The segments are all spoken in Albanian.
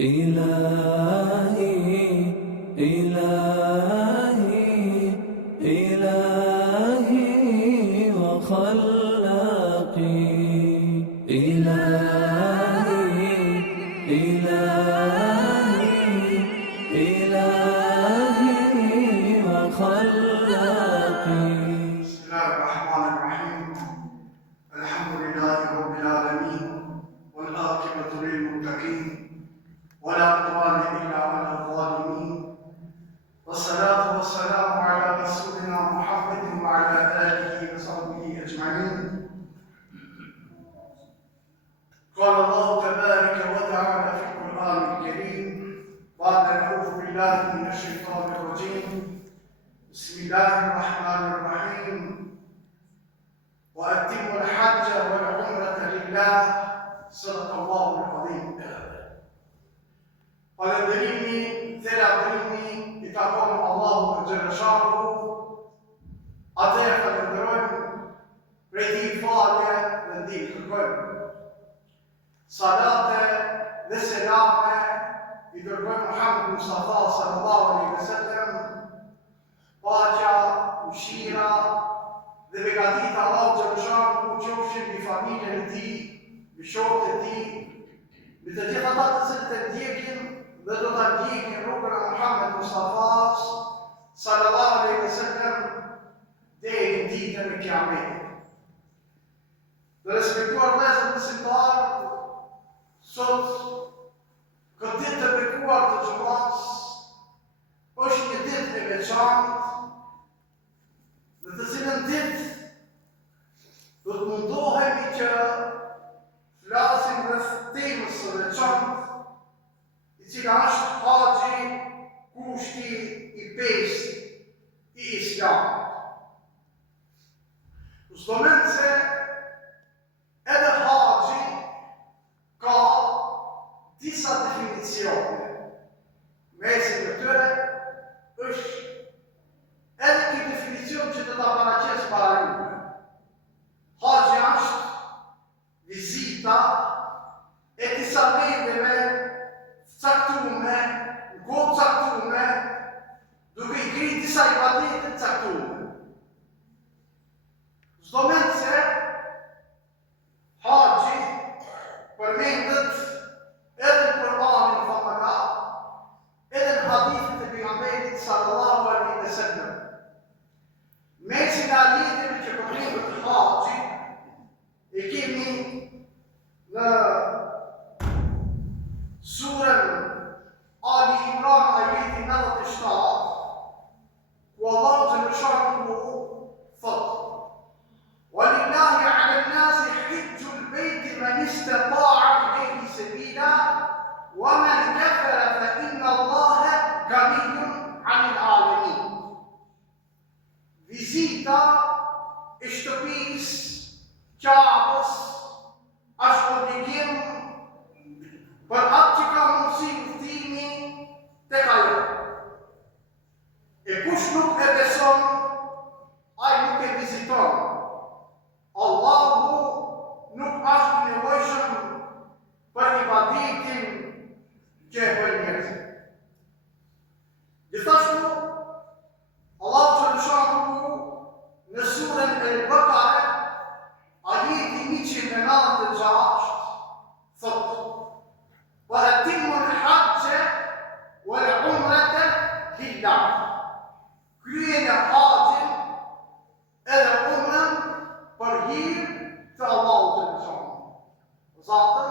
إلهي إلهي إلهي وخلاقي إلهي إلهي إلهي وخلاقي. بسم الله الرحمن الرحيم. الحمد لله رب العالمين والعاقبة للمتقين ولا عدوان إلا على الظالمين، والصلاة والسلام على رسولنا محمد وعلى آله وصحبه أجمعين. قال الله تبارك وتعالى في القرآن الكريم بعد أعوذ بالله من الشيطان الرجيم بسم الله الرحمن الرحيم وأتموا الحج والعمرة لله صدق الله العظيم. Falënderimi, thellëdrimi I takon Allahut të Xheleshahu, atë e falenderojmë, prej tij falje dhe ndihmë kërkojmë. Salate dhe selame I dërgojmë Muhammed Mustafa sallallahu alaihi wasallam, paqja, mëshira dhe begatita Allahut të Xheleshahu qofshin mbi familjen e tij, mbi shokët e tij, mbi të gjithë ata të cilët e ndjekin dhe do ta ndjekin rrugën e Muhammed Mustafas sallallahu alaihi wasallam deri në ditën e Kiametit. Dhe respektuar vëllezër besimtar, sot këtë ditë të bekuar të xumës është një ditë e veçantë, në të cilën ditë do të mundohemi që flasim rreth temës së veçantë, I cila është haxhi, kushti I pesë I Islamit. Çdo mend se edhe haxhi ka disa definicione. Mesin e tyre është edhe ky definicion që do ta paraqes para juve. Haxhi është vizita e disa vendeve caktume, në kohë caktume, duke I kryer disa ibadete të caktume. Çdo mend se haxhi përmendet edhe në Kur'anin famëra, edhe në hadithet e pejgamberit sallallahu alaihi wasallam. Mesin e haditheve që përmendet haxhi e kemi në surën Ali Imran ajeti 97, ku Allahu Xheleshahu thotë: "Walillahi 'ala an-nasi hajjul bayti man istata'a ilayhi sabila, wa man kafara fa inna Allaha ghaniyyun 'anil 'alamin." Vizita e shtëpisë Ka'bës është obligim për atë që ka mundësi udhtimi tek ajo. E kush nuk e beson, ai nuk e viziton. Allahu nuk është I nevojshëm për ibadetin që e bën njerëzit. Gjithashtu, Allahu Xheleshahu në surën El-Baqara, ajeti 196, thotë: وَأَتِمُّوا الْحَجَّ وَالْعُمْرَةَ لِلَّهِ. Kryeni haxhin edhe umrën për hir të Allahut të Xheleshahu. Zatën,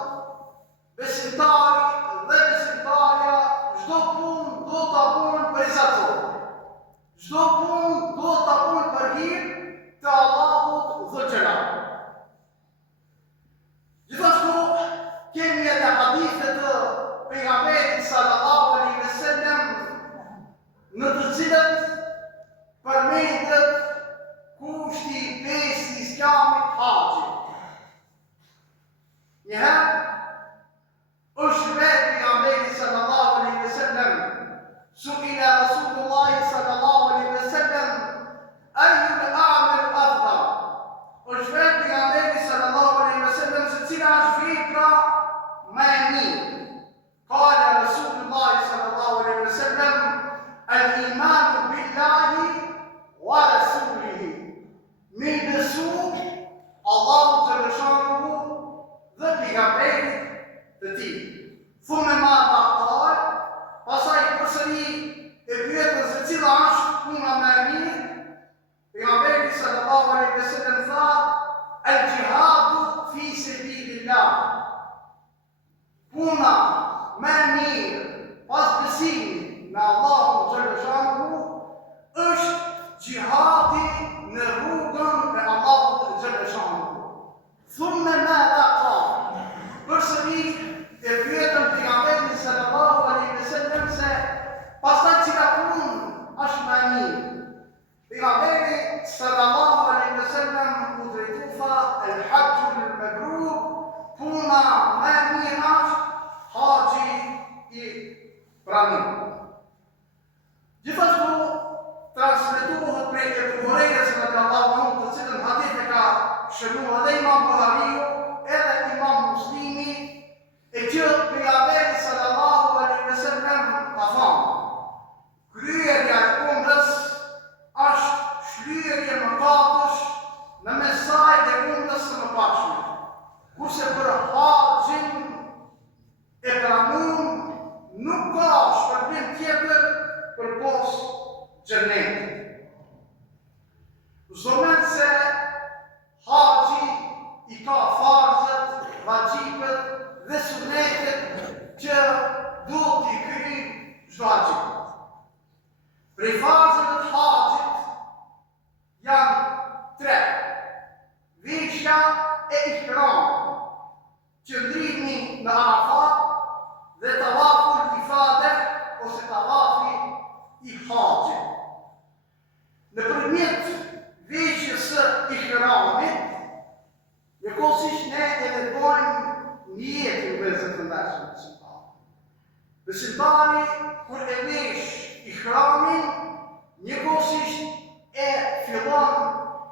besimtari dhe besimtari thume ma baktar, pasaj përsëri e pyetën se cila është puna më e mirë, pejgamberi sallallahu alaihi wasallam tha, el gjihadu fi sabilillah. Puna më e mirë pas besimit në Allahun xhaleshanuhu është gjihadi në rrugën e Allahut xhaleshanuhu. Thumme madha qala. Përsëri e pyetën pejgamberin sallallahu alaihi wasallam se pastaj cila punë është më e mirë. Pejgamberi sallallahu alaihi wasallam u drejtu tha el hajjul mabrur, puna më e mirë është haxhi i pranuar. Gjithashtu transmetohet prej Ebu Hurejrës radiallahu anhu, të cilën hadith e ka shënuar edhe Imam Buhariu, edhe Imam Muslimi, e që pejgamberi sallallahu alaihi wasallam ka thënë: kryerja e umrës është shlyerje e mëkatësh në mes saj dhe umrës së mëpashme. Kurse për haxhin e pranuar nuk ka shpërblim tjetër përpos xhenetit. Zomen se haxhi i ka farzët, vajibet dhe sunetet që duhet t'i kryej çdo haxhi. Prej farzëve të haxhit janë 3: veshja e ihramit, qëndrimi në Arafat dhe tawaful ifade ose tawafi i haxhit. Nëpërmjet veshjes së ihramit, njëkohësisht ne edhe bëjmë niyetin vezë të ndashëm besimtar. Besimtari kur e vesh ihramin, njëkohësisht e fillon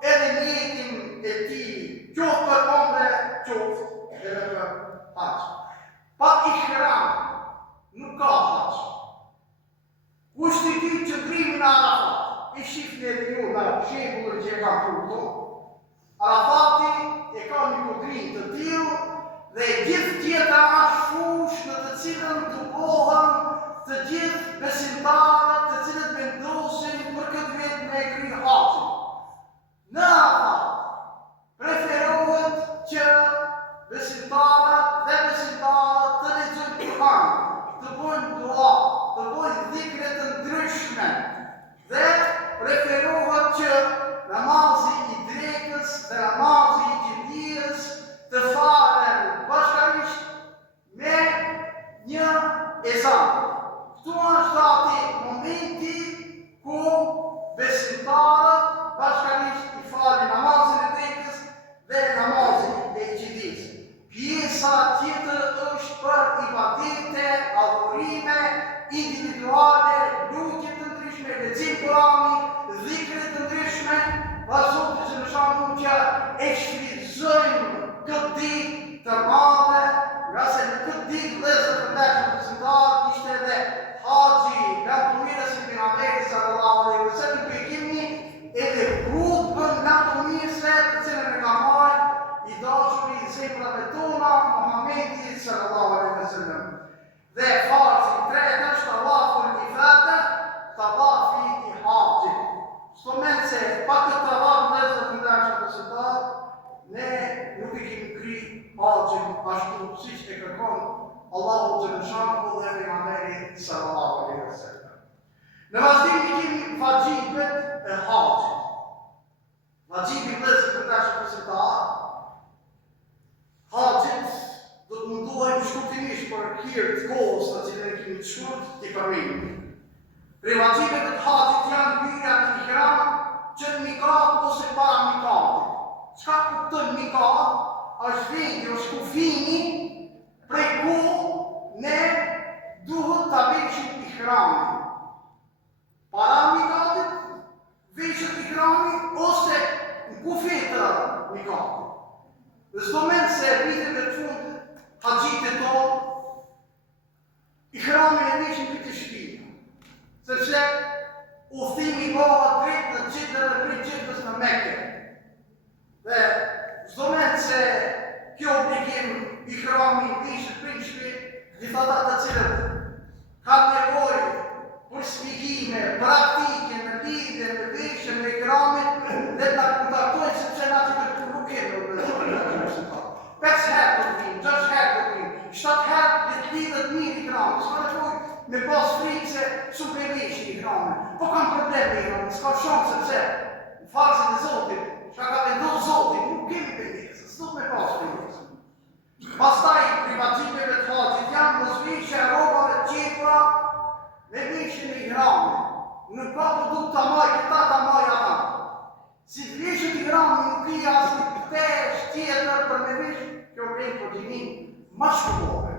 edhe niyetin e tij, qoftë për umre, qoftë edhe për haxh. Pa ihram nuk ka haxh. Kushti i tij qëndrimi në Arafat. I shifni edhe ju nga shembullin që e kam përkëtu. Arafati e ka një kodrin të tillë dhe gjithë tjetra është fush në të cilën dukohen të gjithë besimtarët të cilët vendosin për këtë vit me kry haxhin. Në Arafat preferohet që besimtarët dhe besimtarët të lexojnë Kur'an, të bëjnë dua, të bëjnë dhikre të ndryshme dhe preferohet që namazi i drekës dhe namazi i gjindijës të falen bashkërisht me një ezan. Këtu është ati momenti ku besimtarët bashkërisht i falin namazin e drekës dhe namazin e gjindijës. Pjesa tjetër është për ibadete, adhurime individuale, lutje të ndryshme, lexim Kurani, dhikre të ndryshme, Zotit që në shamu që e shfrytëzojnë këtë ditë të madhe, nga se në këtë ditë vëllezër të ndeshëm besimtar ishte edhe haxhi nga mirës i pejgamberit sallallahu alaihi wasallam, ku e kemi edhe grupën nga të mirëse të cilën e ka marrë i dashuri i zemrave tona Muhamedi sallallahu alaihi wasallam. Dhe farzi i tretë është tawaful ifade, tawafi i haxhit. Sto men se pa këtë tawaf vëllezër të ndeshëm besimtar, ne nuk i kemi kry haxhin ashtu siç e kërkon Allahu xhaleshanuhu dhe pejgamberi sallallahu alaihi wasallam. Në vazhdim i kemi vajibet e haxhit. Vajibi vëllezër të ndeshëm besimtar, haxhit do të mundohemi shkurtimisht për hir të kohës të cilën e kemi të shkurt t'i përmendim. Prej vajibeve të haxhit janë hyrja në ihram, që në mikat ose para mikatit. Çka kupton mikat? Është vendi, është kufini prej ku ne duhet ta veshim ihramin. Para mikatit veshet ihrami ose në kufi të mikatit. Dhe s'do men se viteve të fundit haxhit e tonë ihramin e veshin këtë shtëpi, sepse udhëtimi bëhet drejt në Xhidër dhe prej Xhidrës në Mekë. Dhe s'do men se kjo obligim ihrami veshet prinçpi gjithë ata të cilët kanë nevojë për shpjegime praktike në lidhje me veshjen e ikramit, dhe ta kontaktojnë sepse na të nuk kemi vështirësi. 5 herë do të vinë, 6 herë do të vinë, 7 herë të lidhet mirë ikrami. S'ka nevojë me pas frikë se super veshje ikrami. Po kanë probleme ikrami, s'ka shumë sepse në farzën e Zotit, çka ka vendosur Zoti, nuk kemi pengesë, s'do me pas pengesë. Pastaj privatëve të haxhit janë mos veshja e rrobave të qepura me veshjen e ikramit. Nuk ka produkt ta maj këta ta maj ata. Si të veshjet e ikramit nuk i asnjë pesh tjetër për me vesh, kjo vjen për gjinin më shkullore.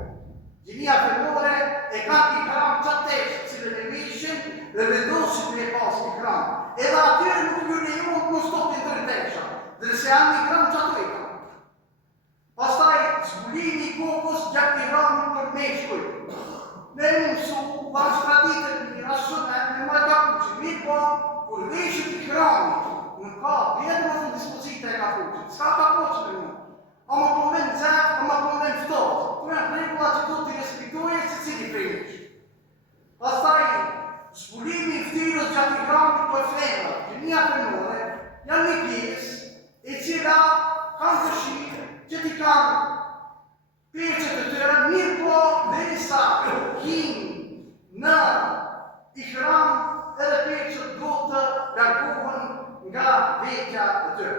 Gjinia fillore e ka ikram çatesh, cilën e veshin dhe vendosin me pas ikram. Edhe atyre nuk ju lejohet mos stopin drejtesha, ndërsa janë ikram çatesh. Pastaj zbulimi i kokës gjatë ikramit për meshkuj. Ne mësu bashkëraditën një rashënë në markakuqë, mirë po, kur veshët ikramit, nuk ka bjerë në dispozita e kakuqët, s'ka kakuqë me një. Ama përmen zërë, ama përmen fëtot. Të janë regula që do të respektoje se cili prejnësh. Pastaj, zbulimi i ftyrës gjatë ikramit për femrat, gjenia femnore, janë një pjesë e cila kanë dëshirë që t'i kanë peqet e tyre, mirë po derisa hinë në ikram edhe peqet do të largohen nga vekja e tyre.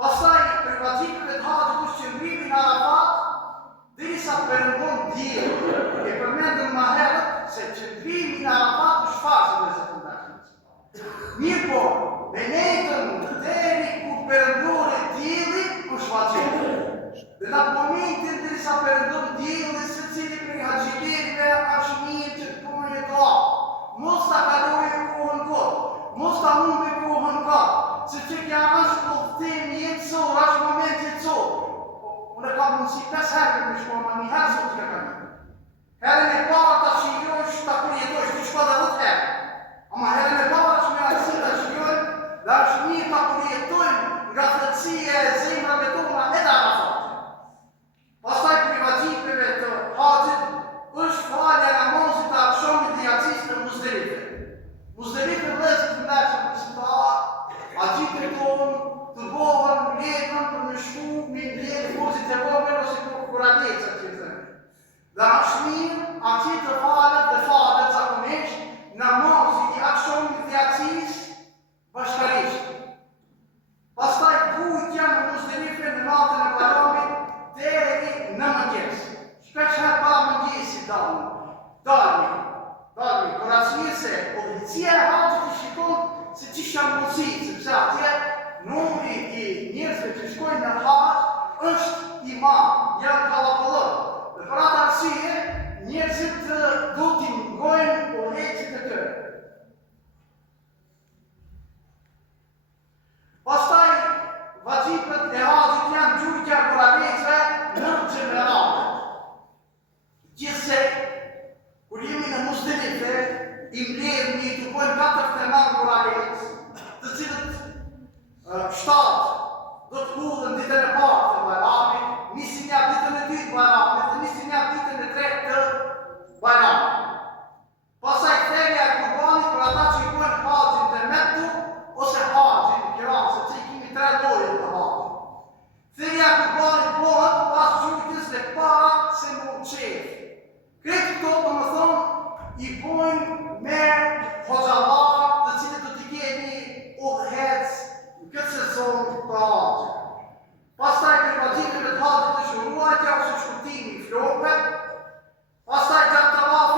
Pastaj privatëve të haxhit të qëndrimit në Arafat, derisa perëndon dielli. E përmendëm më herët se qëndrimi në Arafat është farzë në sekondar. Mirë po, me netën deri kur perëndon dielli është vajib. Dhe në momentin derisa perëndon dielli, secili prej haxhiterëve është mirë që të punojë dua. Mos ta kalojë kohën kot, mos ta humbi kohën kot, sepse kjo është udhëtim jetësor, është moment jetësor. Unë kam mundësi 5 herë me shkoj më një herë Zoti ka kanë. Herën e parë ta shijojsh, ta përjetojsh diçka dhe 10 herë. Ama herën e parë është me arsye ta shijojmë, dhe është mirë ta përjetojmë nga thellësia e zemrave tona edhe Arafat. Pastaj privatëve të haxhit është falja e namazit të akşamit dhe yacis në Muzdelife. Muzdelife vëllezër të ndershëm besimtar, haxhitët tonë të bëhen mbledhën për me shku me mbledhë kurzit e vogël ose kuraleca që thënë. Dhe është mirë atje të falet zakonisht namazi i akşamit dhe yacis bashkërisht. Pastaj vujtja në Muzdelife në natën e Bayramit deri në mëngjes. Shpesh herë para mëngjesit dalmi, për arsye se udhëheqësia e haxhit i shikon se ç'isha mundësi, sepse atje numri i njerëzve që shkojnë në haxh është i madh, janë kallapëllor. Dhe për atë arsye njerëzit do t'i ngojnë udhëheqësit e tyre. Pastaj vajibët e haxhit janë gjujtja e kuranecëve në gjenerale. Gjithse, kur jemi në Muzdelife, i mbledhni të bëjmë 4 femar kuranecë, të cilët 7 do të hudhen ditën e parë të Bayramit, nisin ja ditën e dytë Bayramit dhe nisin ja ditën e tretë të Bayramit. Pastaj thërja e kurbanit për ata që i bëjnë haxhin temetu ose haxhin kiram, sepse i kemi 3 lloje të haxhit. Thërja e kurbanit bëhet pas gjujtjes dhe para se më qef. Kretë këto të më thonë i bojnë me hoxhallar të cilët do t'i keni udhëhec në këtë sezon të haxhit. Pastaj privatëve të haxhit të shuruajtja ose shkurtimi i flokëve. Pastaj gjatë tavafit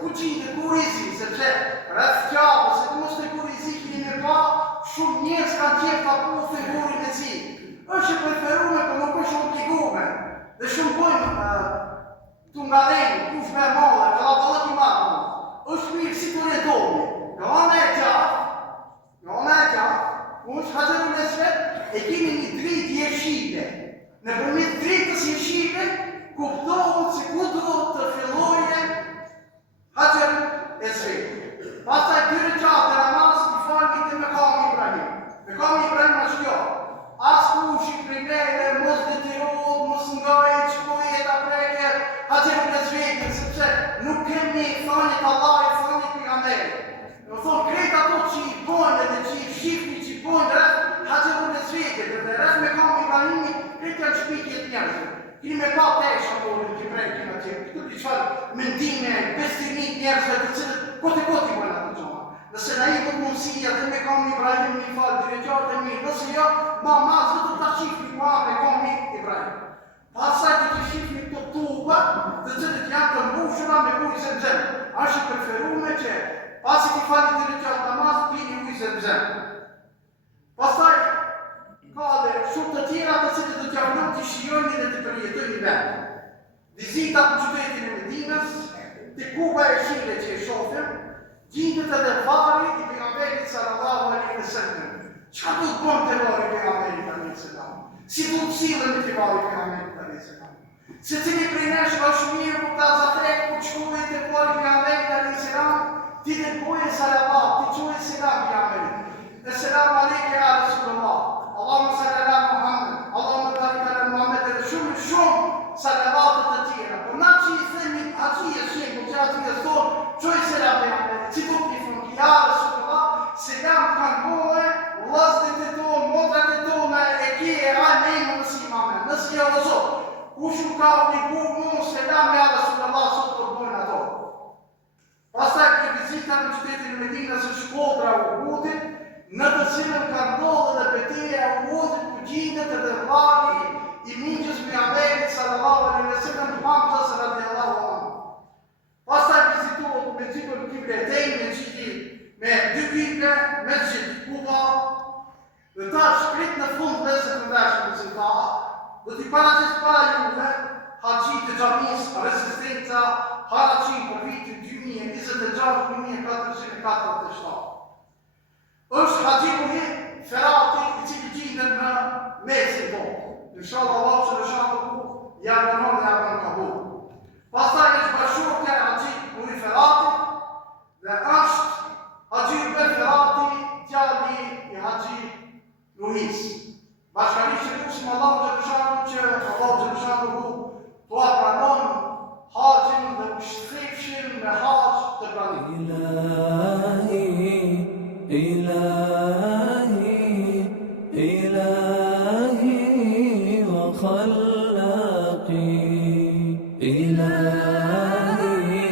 ku gjitë kurizi, sepse rreth qafës, se mos të kurizi keni me pa, shumë njerëz kanë qenë kapusë në gurin e si. Është e preferuar, por nuk është obliguar. Dhe shumë bojnë tu ngarejnë, kush me madhe, ka la ballat I madhe. Është mirë si të redoni. Nga ana e gjatë, kush Haxherul Esved e kemi një dritë jeshile. Nëpërmjet dritës jeshile, kuptohet se ku do të fillojë Haxherul Esved. Pastaj dy rekate namaz I falni te Mekami Ibrahim. Mekami Ibrahim është kjo. Askush I prej neve mos detyrohet, mos ngajë çkoje ta prekë Haxherul Esvedin, sepse nuk kemi thanjet Allahit, thanjet pejgamberit. Do thonë krejt ato që I bojnë dhe që I shifni që I bojnë rreth Haxherul Esvedit dhe rreth Mekami Ibrahimit, krejt janë shpikje të njerëzve. Kini me pa tesha bolin që prej kina qërë, këtu t'i qfarë mendime, bestimit njerëzve të cilët kote bojnë atë gjona. Nëse na I këtë mundësia dhe Mekami Ibrahim I falë direktorët e mirë, nëse jo, ma mazë të ta qifni kua Mekami Ibrahim. Pasaj të të shifni të tuba, të cilët janë të mbushura me ujë Zemzem. Ashtë preferume që pasi t'i falë direktorët namaz, pini ujë Zemzem. Pasaj, ka dhe shumë të tjera të cilët do t'ja vëllon t'i shijojnë dhe t'i përjetojnë vetë. Vizita në qytetin e Medinës, të Kuba e Shile që e shofim, gjindët edhe vari I pejgamberit sallallahu alaihi wasallam. Çka do të bëjmë te vari I pejgamberit alaihi wasallam? Si do të sillen me te vari I pejgamberit alaihi wasallam? Secili prej nesh është mirë për ta zatrek për shkollën te vari I pejgamberit alaihi wasallam, ti të bëje salavat, ti quaj selam pejgamberit. Selam alejke ya Rasulullah. Allahumma salli ala Muhammad, Allahumma barik ala Muhammad dhe shumë salavatet të tjera. Por na që I themi ati e shemë, që ati e thonë, qoj selam pejgamberit, që do t'i thonë, ki ya Rasulullah, selam kanë bohe, vllazët e tonë, motrat e tona, e kje e ajme I më mësimame, nësë kjo dhe zotë, kush u ka obliguar mu, selam ya Rasulullah, sot të bojnë ato. Pastaj për vizita në qytetin e Medinës është shkodra Uhudit, në të cilën ka ndodhur dhe betejë e Uhudit ku gjindet edhe vari I mingjës pejgamberit sallallahu alaihi wasallam Hamza radhiyallahu anhu. Pastaj vizitohet mesjidul Kibletein me dy kible, mesjid Kuba. Dhe ta shkrit në fund vëzët në dashur besimtar, do t'i paraqes para juve haxhit të xhamisë Rezistenca Haraçi për vitin 2026-1447. Është Haxhi Muhit Ferati I cili gjendet në mesin tonë. Inshallah Allah subhanahu ja banon dhe ja banon kabul. Pastaj është bashkuar te Haxhi Muhit Ferati dhe është Haxhi Muhit Ferati djali I Haxhi Muhit. Bashkërisht e lutim Allah subhanahu to pranon haxhin dhe shtrifshin me haxh të pranimit. إلهي وخلاقي إلهي